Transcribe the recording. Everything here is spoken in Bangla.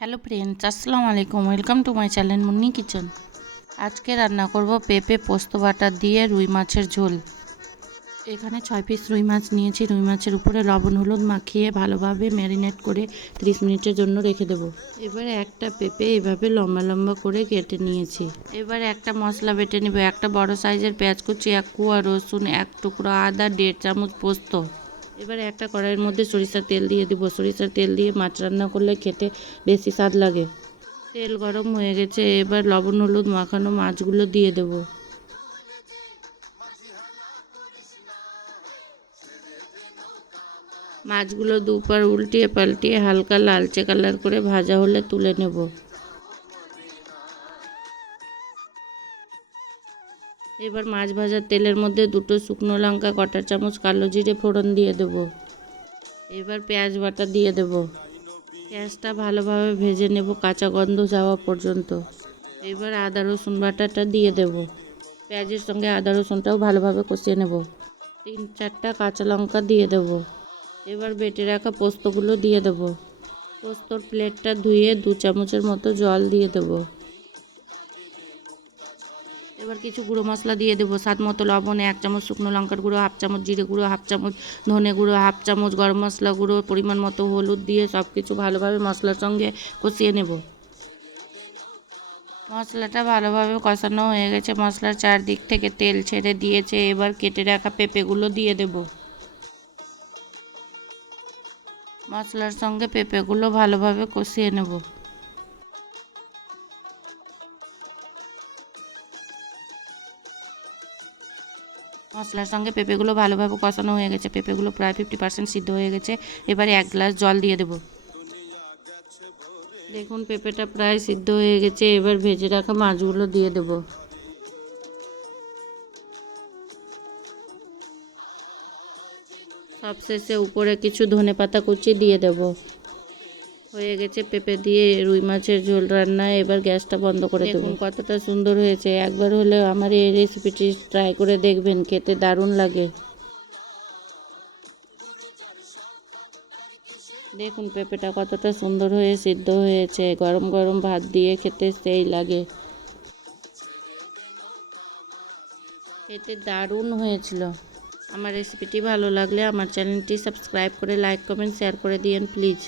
হ্যালো ফ্রেন্ডস আসসালামু আলাইকুম welcome to my channel Munni kitchen আজকে রান্না করব পেঁপে, পোস্ত, বাটা দিয়ে রুই মাছের ঝোল। এখানে ছয় পিস রুই মাছ নিয়েছি। রুই মাছের উপরে লবণ, হলুদ মাখিয়ে ভালোভাবে ম্যারিনেট করে 30 মিনিটের জন্য রেখে দেব। এবারে একটা পেঁপে এভাবে লম্বা লম্বা করে কেটে নিয়েছি। এবার একটা মশলা বেটে নেব। একটা বড় সাইজের পেঁয়াজ কুচি, এক কুয়া রসুন, এক টুকরো আদা, দেড় চামচ পোস্ত। এবারে একটা কড়াইয়ের মধ্যে সরিষার তেল দিয়ে দিব। সরিষার তেল দিয়ে মাছ রান্না করলে খেতে বেশি স্বাদ লাগে। তেল গরম হয়ে গেছে, এবার লবণ, হলুদ মাখানো মাছগুলো দিয়ে দেব। মাছগুলো দুপার উল্টিয়ে পাল্টিয়ে হালকা লালচে কালার করে ভাজা হলে তুলে নেব। এবার মাছ ভাজার তেলের মধ্যে দুটো শুকনো লঙ্কা, কটা চামচ কালো জিরে ফোড়ন দিয়ে দেব। এবার পেঁয়াজ বাটা দিয়ে দেব। পেঁয়াজটা ভালোভাবে ভেজে নেব কাঁচা গন্ধ যাওয়া পর্যন্ত। এবার আদা, রসুন বাটাটা দিয়ে দেব। পেঁয়াজের সঙ্গে আদা, রসুনটাও ভালোভাবে কষিয়ে নেব। তিন, চারটা কাঁচা লঙ্কা দিয়ে দেব। এবার বেটে রাখা পোস্তগুলো দিয়ে দেব। পোস্তর প্লেটটা ধুয়ে দু চামচের মতো জল দিয়ে দেবো। এবার কিছু গুঁড়ো মশলা দিয়ে দেবো। স্বাদ মতো লবণ, এক চামচ শুকনো লঙ্কার গুঁড়ো, হাফ চামচ জিরে গুঁড়ো, হাফ চামচ ধনে গুঁড়ো, হাফ চামচ গরম মশলা গুঁড়ো, পরিমাণ মতো হলুদ দিয়ে সব কিছু ভালোভাবে মশলার সঙ্গে কষিয়ে নেব। মশলাটা ভালোভাবে কষানো হয়ে গেছে। মশলার চারদিক থেকে তেল ছেড়ে দিয়েছে। এবার কেটে রাখা পেঁপেগুলো দিয়ে দেব। মশলার সঙ্গে পেঁপেগুলো ভালোভাবে কষিয়ে নেব। মশলার সঙ্গে পেঁপেগুলো ভালোভাবে কষানো হয়ে গেছে। পেঁপেগুলো প্রায় ফিফটি পার্সেন্ট সিদ্ধ হয়ে গেছে। এবারে এক গ্লাস জল দিয়ে দেব। দেখুন, পেঁপেটা প্রায় সিদ্ধ হয়ে গেছে। এবার ভেজে রাখা মাছগুলো দিয়ে দেব। সবশেষে উপরে কিছু ধনে পাতা কুচি দিয়ে দেব। হয়ে গেছে পেঁপে দিয়ে রুই মাছের ঝোল রান্না। এবার গ্যাসটা বন্ধ করে দেখুন কতটা সুন্দর হয়েছে। একবার হলেও আমার এই রেসিপিটি ট্রাই করে দেখবেন, খেতে দারুণ লাগে। দেখুন পেঁপেটা কতটা সুন্দর হয়ে সিদ্ধ হয়েছে। গরম গরম ভাত দিয়ে খেতে সেই লাগে। খেতে দারুণ হয়েছিল। আমার রেসিপিটি ভালো লাগলে আমার চ্যানেলটি সাবস্ক্রাইব করে লাইক কমেন্ট শেয়ার করে দিয়েন প্লিজ